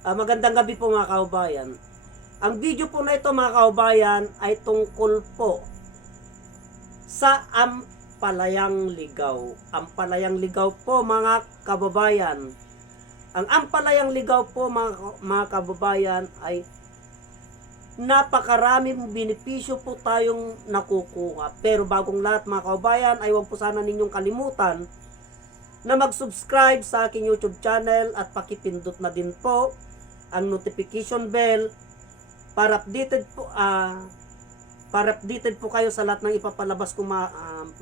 Magandang gabi po mga kaubayan. Ang video po na ito mga kaubayan ay tungkol po sa ampalayang ligaw. Ampalayang ligaw po mga kababayan. Ang ampalayang ligaw po mga kababayan ay napakaraming benepisyo po tayong nakukuha. Pero bagong lahat mga kaubayan ay huwag po sana ninyong kalimutan na mag-subscribe sa aking YouTube channel at pakipindot na din po ang notification bell para updated po kayo sa lahat ng ipapalabas kong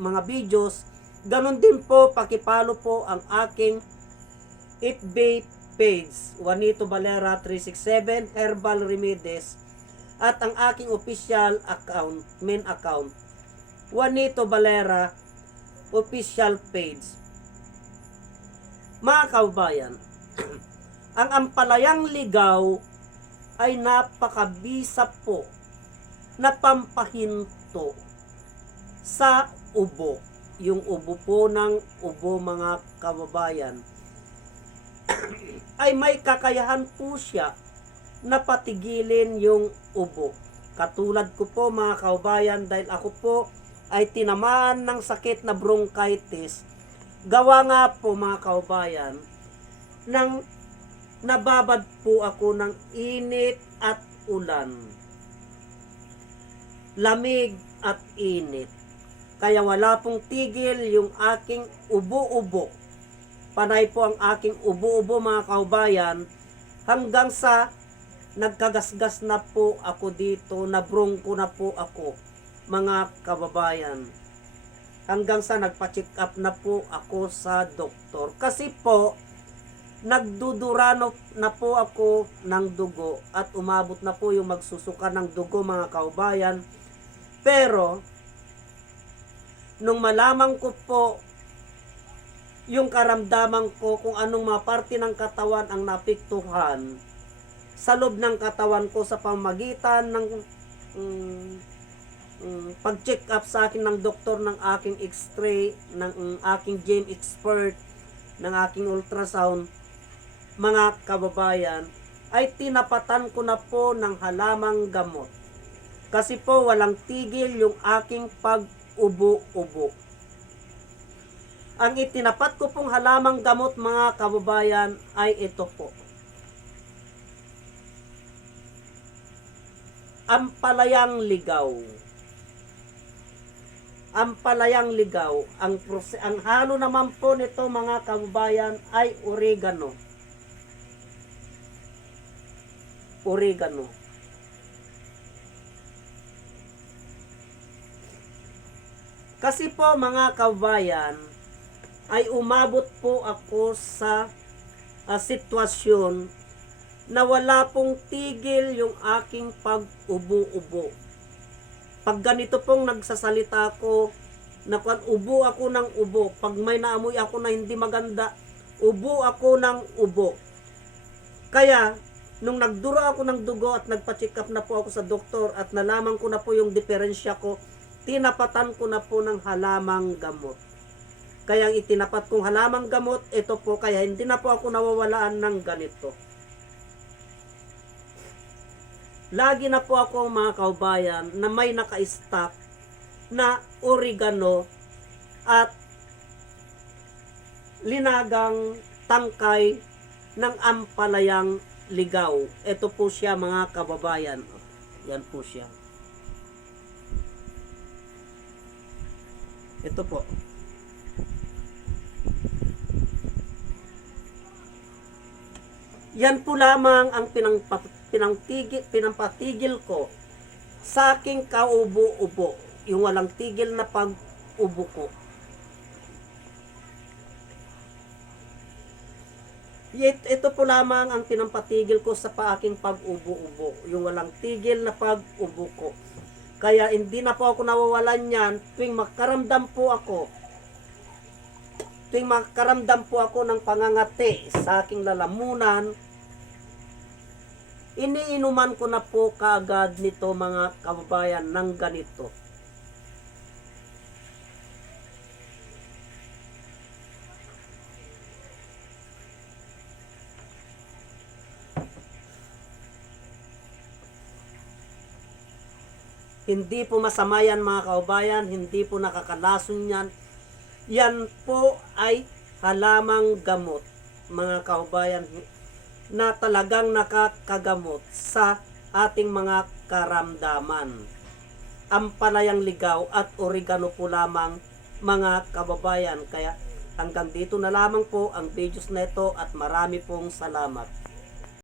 mga videos. Ganon din po, pakipalo po ang aking FB page, Juanito Valera 367 Herbal Remedies, at ang aking official account, main account, Juanito Valera official page. Mga kaubayan, ang ampalayang ligaw ay napakabisa po na pampahinto sa ubo. Yung ubo po ng ubo mga kababayan ay may kakayahan po siya na patigilin yung ubo. Katulad ko po mga kaubayan, dahil ako po ay tinamaan ng sakit na bronchitis. Gawa nga po mga kaubayan ng nababad po ako ng init at ulan, lamig at init. Kaya wala pong tigil yung aking ubo-ubo. Panay po ang aking ubo-ubo mga kaubayan, hanggang sa nagkagasgas na po ako dito, nabrongko na po ako mga kababayan. Hanggang sa nagpa-check up na po ako sa doktor. Kasi po, nagdudurano na po ako ng dugo at umabot na po yung magsusuka ng dugo mga kaubayan. Pero, nung malaman ko po yung karamdaman ko kung anong mga parte ng katawan ang napiktuhan sa loob ng katawan ko sa pamagitan ng pag-check up sa akin ng doktor, ng aking x-ray, ng aking gym expert, ng aking ultrasound, mga kababayan, ay tinapatan ko na po ng halamang gamot. Kasi po walang tigil yung aking pag-ubo-ubo. Ang itinapat ko pong halamang gamot mga kababayan ay ito po. Ampalayang ligaw. Ampalayang ligaw. Ang halo naman po nito mga kababayan ay oregano. Oregano. Kasi po mga kababayan, ay umabot po ako sa sitwasyon na wala pong tigil yung aking pag-ubo-ubo. Pag ganito pong nagsasalita ako, ubo ako ng ubo. Pag may naamoy ako na hindi maganda, ubo ako ng ubo. Kaya, nung nagdura ako ng dugo at nagpa-check up na po ako sa doktor at nalaman ko na po yung diferensya ko, tinapatan ko na po ng halamang gamot. Kaya ang itinapat kong halamang gamot, ito po, kaya hindi na po ako nawawalaan ng ganito. Lagi na po ako mga kaubayan na may naka-stock na oregano at linagang tangkay ng ampalayang ligaw. Ito po siya mga kababayan. Yan po siya. Ito po. Yan po lamang ang pinampatigil ko sa aking kaubo-ubo. Yung walang tigil na pag-ubo ko. Ito po lamang ang pinampatigil ko sa aking pag-ubo-ubo. Yung walang tigil na pag-ubo ko. Kaya hindi na po ako nawawalan yan tuwing makaramdam po ako. Tuwing makaramdam po ako ng pangangati sa aking lalamunan, iniinuman ko na po kaagad nito mga kababayan ng ganito. Hindi po masama yan mga kaubayan, hindi po nakakalason yan. Yan po ay halamang gamot mga kaubayan na talagang nakakagamot sa ating mga karamdaman. Ampalayang ligaw at oregano po lamang mga kababayan. Kaya hanggang dito na lamang po ang videos na ito at marami pong salamat.